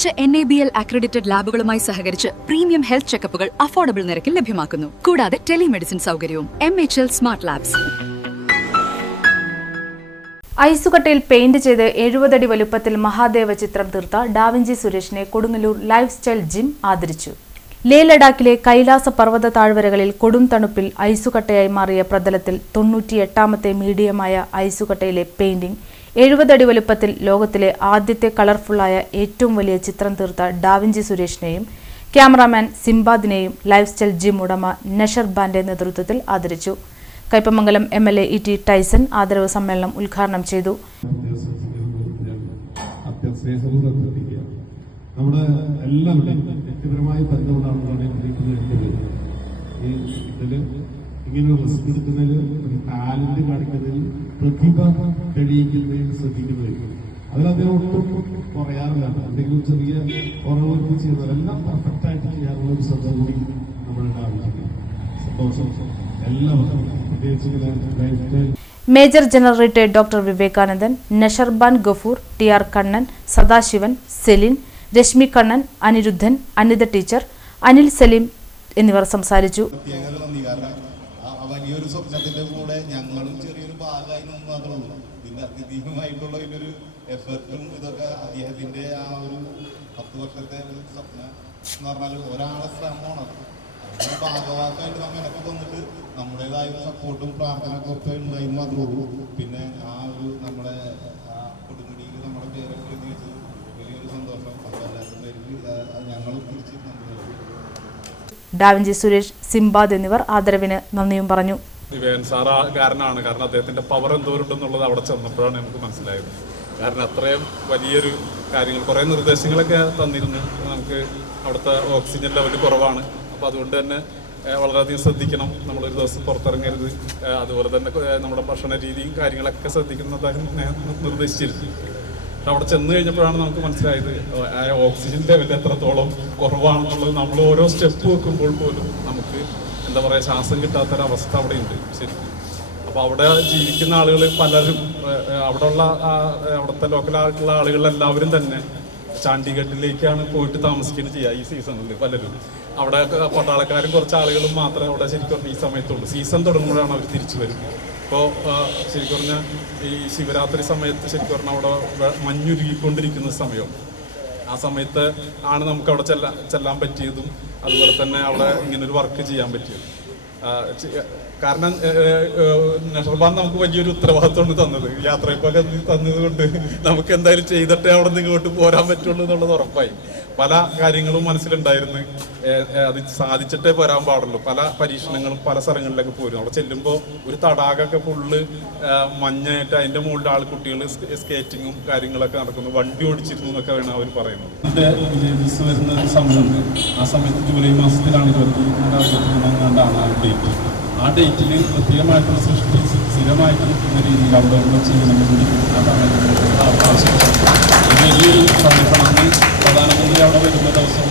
മികച്ച NABL accredited ലാബുകളുമായി സഹകരിച്ച് premium health ചെക്കപ്പുകൾ affordable നിരക്കിൽ ലഭ്യമാക്കുന്നു. കൂടാതെ ടെലിമെഡിസിൻ സൗകര്യവും. MHL smart labs. ഐസുകട്ടയിൽ പെയിന്റ് ചെയ്ത് 70 അടി വലുപ്പത്തിൽ മഹാദേവ ചിത്രം തീർത്ത ഡാവിഞ്ചി സുരേഷിനെ കൊടുങ്ങല്ലൂർ ലൈഫ് സ്റ്റൈൽ ജിം ആദരിച്ചു. ലേ ലഡാക്കിലെ കൈലാസ പർവ്വത താഴ്വരകളിൽ കൊടും തണുപ്പിൽ ഐസുകട്ടയായി മാറിയ പ്രതലത്തിൽ 98ാമത്തെ മീഡിയമായ ഐസുകട്ടയിലെ പെയിന്റിംഗ് 70 അടി വലുപ്പത്തിൽ ലോകത്തിലെ ആദ്യത്തെ കളർഫുള്ളായ ഏറ്റവും വലിയ ചിത്രം തീർത്ത ഡാവിഞ്ചി സുരേഷിനെയും ക്യാമറാമാൻ സിംബാദിനെയും ലൈഫ് സ്റ്റൈൽ ജിം ഉടമ നഷർബാന്റെ നേതൃത്വത്തിൽ ആദരിച്ചു. Kaipamangalam MLA E.T. ടൈസൺ ആദരവ് സമ്മേളനം ഉദ്ഘാടനം ചെയ്തു. നമ്മുടെ എല്ലാവരുടെയും വ്യക്തിപരമായ ബന്ധമുണ്ടാകുന്നതാണ് ഇങ്ങനെ റിസ്ക് എടുക്കുന്നതിൽ ഒരു ടാലന്റ് കാണിക്കുന്നതിൽ പ്രതിഭ തെളിയിക്കുന്നതിൽ ശ്രദ്ധിക്കുന്നതിൽ അതിലദ്ദേഹം ഒട്ടും പറയാറില്ല. എന്തെങ്കിലും ചെറിയ കുറവ് ചെയ്യുന്നതെല്ലാം പെർഫെക്റ്റ് ആയിട്ട് ചെയ്യാനുള്ള ഒരു ശ്രദ്ധ കൂടി നമ്മളുടെ ആവശ്യമില്ല. സന്തോഷം എല്ലാവർക്കും പ്രത്യേകിച്ച് മേജർ ജനറൽ റിട്ടയർഡ് ഡോക്ടർ വിവേകാനന്ദൻ, നഷർബാൻ ഗഫൂർ, TR കണ്ണൻ, സദാശിവൻ, സെലിൻ, രശ്മി കണ്ണൻ, അനിരുദ്ധൻ, അനിത ടീച്ചർ, അനിൽ സലീം എന്നിവർ സംസാരിച്ചു. വലിയൊരു സ്വപ്നത്തിന്റെ കൂടെ ഞങ്ങളും ചെറിയൊരു ഭാഗമായി മാത്രമേ ഉള്ളൂ. ഇതിന്റെ അതിദീപമായിട്ടുള്ള ഇതിനൊരു എഫർട്ടും ഇതൊക്കെ അദ്ദേഹത്തിന്റെ ആ ഒരു 10 വർഷത്തെ ഒരു സ്വപ്നം എന്ന് പറഞ്ഞാൽ ഒരാളെ ശ്രമമാണ്. അതിന്റെ ഭാഗവാക്കായിട്ട് നമ്മൾ ഇടയ്ക്ക് വന്നിട്ട് നമ്മുടേതായ ഒരു സപ്പോർട്ടും പ്രാർത്ഥനയൊക്കെ ഒക്കെ ഉണ്ടായി മാത്രമേ ഉള്ളൂ. പിന്നെ ആ ഒരു നമ്മുടെ ആ കൊടുമുടിയിൽ നമ്മുടെ പേരൊക്കെ എഴുതി വെച്ചത് വലിയൊരു സന്തോഷം. ഞങ്ങളും തിരിച്ച് ഡാവിഞ്ചി സുരേഷ്, സിംബാദ് എന്നിവർ ആദരവിന് നന്ദിയും പറഞ്ഞു. കാരണം അദ്ദേഹത്തിന്റെ പവർ എന്തോരുണ്ടെന്നുള്ളത് അവിടെ ചെന്നപ്പോഴാണ് നമുക്ക് മനസ്സിലായത്. കാരണം അത്രയും വലിയൊരു കാര്യങ്ങൾ കുറേ നിർദ്ദേശങ്ങളൊക്കെ തന്നിരുന്നു. നമുക്ക് അവിടുത്തെ ഓക്സിജൻ ലെവൽ കുറവാണ്. അപ്പോൾ അതുകൊണ്ട് തന്നെ വളരെയധികം ശ്രദ്ധിക്കണം, നമ്മളൊരു ദിവസം പുറത്തിറങ്ങരുത്. അതുപോലെ തന്നെ നമ്മുടെ ഭക്ഷണ രീതിയും കാര്യങ്ങളൊക്കെ ശ്രദ്ധിക്കണം അദ്ദേഹം നിർദ്ദേശിച്ചിരുന്നു. അവിടെ ചെന്ന് കഴിഞ്ഞപ്പോഴാണ് നമുക്ക് മനസ്സിലായത് ആ ഓക്സിജൻ ലെവൽ എത്രത്തോളം കുറവാണെന്നുള്ളത്. നമ്മൾ ഓരോ സ്റ്റെപ്പ് വെക്കുമ്പോൾ പോലും നമുക്ക് എന്താ പറയുക, ശ്വാസം കിട്ടാത്തൊരവസ്ഥ അവിടെ ഉണ്ട് ശരി. അപ്പോൾ അവിടെ ജീവിക്കുന്ന ആളുകൾ പലരും അവിടുത്തെ ലോക്കലായിട്ടുള്ള ആളുകളെല്ലാവരും തന്നെ ചണ്ഡീഗഡിലേക്കാണ് പോയിട്ട് താമസിക്കുന്നത് ചെയ്യുക ഈ സീസണിൽ. പലരും അവിടെ പട്ടാളക്കാരും കുറച്ച് ആളുകളും മാത്രമേ അവിടെ ശരിക്കും ഈ സമയത്തുള്ളൂ. സീസൺ തുടങ്ങുമ്പോഴാണ് അവർ തിരിച്ചു വരുന്നത്. ഇപ്പോൾ ശരിക്കും പറഞ്ഞാൽ ഈ ശിവരാത്രി സമയത്ത് ശരിക്കും പറഞ്ഞാൽ അവിടെ മഞ്ഞുരുകിക്കൊണ്ടിരിക്കുന്ന സമയം. ആ സമയത്ത് ആണ് നമുക്ക് അവിടെ ചെല്ലാൻ പറ്റിയതും അതുപോലെ തന്നെ അവിടെ ഇങ്ങനൊരു വർക്ക് ചെയ്യാൻ പറ്റിയത്. കാരണം നഷർബാൻ നമുക്ക് വലിയൊരു ഉത്തരവാദിത്തമാണ് തന്നത്. യാത്രയൊക്കെ തന്നത് കൊണ്ട് നമുക്ക് എന്തായാലും ചെയ്തിട്ടേ അവിടെ നിന്ന് ഇങ്ങോട്ട് പോരാൻ പറ്റുള്ളൂ എന്നുള്ളത് ഉറപ്പായി. പല കാര്യങ്ങളും മനസ്സിലുണ്ടായിരുന്നു. അത് സാധിച്ചിട്ടേ പോരാൻ പാടുള്ളൂ. പല പരീക്ഷണങ്ങളും പല സ്ഥലങ്ങളിലൊക്കെ പോരും. അവിടെ ചെല്ലുമ്പോൾ ഒരു തടാകമൊക്കെ ഫുള്ള് മഞ്ഞായിട്ട് അതിൻ്റെ മുകളിൽ ആൾക്കുട്ടികൾ സ്കേറ്റിങ്ങും കാര്യങ്ങളൊക്കെ നടക്കുന്നു. വണ്ടി ഓടിച്ചിരുന്നു എന്നൊക്കെ വേണം അവർ പറയുന്നത്. വരുന്ന ഒരു സമയത്ത് ആ സമയത്ത് ജൂലൈ മാസത്തിലാണ് 22-23 ആ ഡേറ്റ്. ആ ഡേറ്റിൽ പ്രത്യേകമായിട്ടുള്ള സൃഷ്ടി സ്ഥിരമായിട്ട് നിൽക്കുന്ന രീതിയിൽ അവിടെ ചെയ്യണമെന്ന് കൂടി ആ സമയത്ത് വലിയൊരു സമയത്താണ് പ്രധാനമന്ത്രി അവിടെ വരുന്ന ദിവസം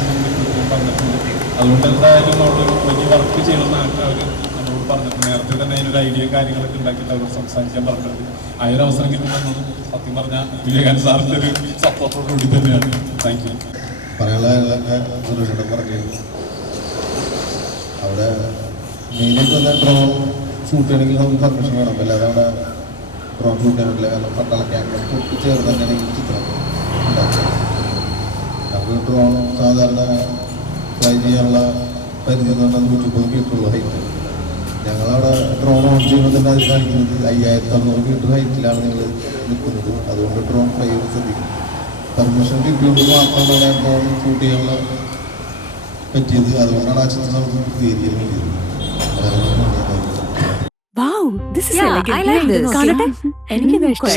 പറഞ്ഞിട്ടുണ്ട്. അതുകൊണ്ട് എന്തായാലും അവിടെ വലിയ വർക്ക് ചെയ്യണമെന്ന് അവർ നമ്മളോട് പറഞ്ഞിട്ടുണ്ട്. നേരത്തെ തന്നെ അതിനൊരു ഐഡിയ കാര്യങ്ങളൊക്കെ ഉണ്ടാക്കിയിട്ട് അവർ സംസാരിക്കാൻ പറഞ്ഞിട്ടുണ്ട്. ആ ഒരു അവസരം കിട്ടുന്നത് സത്യം പറഞ്ഞാൽ വിവേകാനന്ദ സാറിൻ്റെ ഒരു സപ്പോർട്ടോടുകൂടി തന്നെയാണ്. Thank you. പറയാനുള്ള പറഞ്ഞിരുന്നു. അവിടെ മെയിനായിട്ട് ഡ്രോൺ ഷൂട്ട് ചെയ്യണമെങ്കിൽ നമുക്ക് പെർമിഷൻ വേണം. അല്ലാതെ അവിടെ ഡ്രോൺ ഷൂട്ട് ചെയ്യാൻ പറ്റില്ല. കാരണം പട്ടാള ക്യാമറ ചേർന്ന് തന്നെയാണ് ഈ ചിത്രം ഉണ്ടാക്കുന്നത്. നമുക്ക് ഡ്രോൺ സാധാരണ ഫ്ലൈ ചെയ്യാനുള്ള പരിധി എന്ന് പറഞ്ഞാൽ 130 മീറ്ററുള്ള ഹൈറ്റ്. ഞങ്ങളവിടെ ഡ്രോൺ ഓൺ ചെയ്യുമ്പോൾ തന്നെ അത് കാണിക്കുന്നത് 5600 മീറ്റർ ഹൈറ്റിലാണ് നിങ്ങൾ നിൽക്കുന്നത്. അതുകൊണ്ട് ഡ്രോൺ ഫ്ലൈ ചെയ്ത് ശ്രദ്ധിക്കും. പെർമിഷൻ കിട്ടിയോണ്ട് മാത്രമാണ് ഡ്രോൺ ഷൂട്ട് ചെയ്യാനുള്ള പറ്റിയത്. അതുകൊണ്ടാണ് ആ ചിത്രം നമുക്ക് ക്രിയേറ്റ് വേണ്ടിയത്.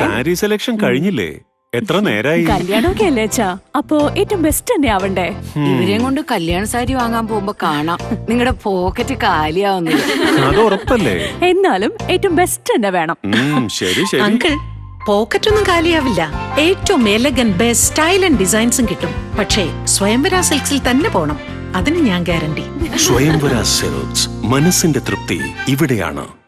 സാരി സെലക്ഷൻ കഴിഞ്ഞില്ലേ? എത്ര നേരായി? കല്യാണമൊക്കെ അല്ലേ അച്ഛാ, അപ്പോ ഏറ്റവും ബെസ്റ്റ് തന്നെ ആവണ്ടേ? ഇവരെയും കൊണ്ട് കല്യാണ സാരി വാങ്ങാൻ പോകുമ്പോ കാണാം നിങ്ങളുടെ പോക്കറ്റ് കാലിയാവുന്നില്ല. അത് ഉറപ്പല്ലേ? എന്നാലും ഏറ്റവും ബെസ്റ്റ് തന്നെ വേണം. ശരി ശരി അങ്കിൾ, പോക്കറ്റ് ഒന്നും കാലിയാവില്ല. ഏറ്റവും എലഗന്റ് ബെസ്റ്റ് സ്റ്റൈൽ ആൻഡ് ഡിസൈൻസും കിട്ടും. പക്ഷേ സ്വയംവര സിൽക്സിൽ തന്നെ പോണം. അതിന് ഞാൻ ഗ്യാരണ്ടി. സ്വയംവര സിൽക്സ്, മനസ്സിന്റെ തൃപ്തി ഇവിടെയാണ്.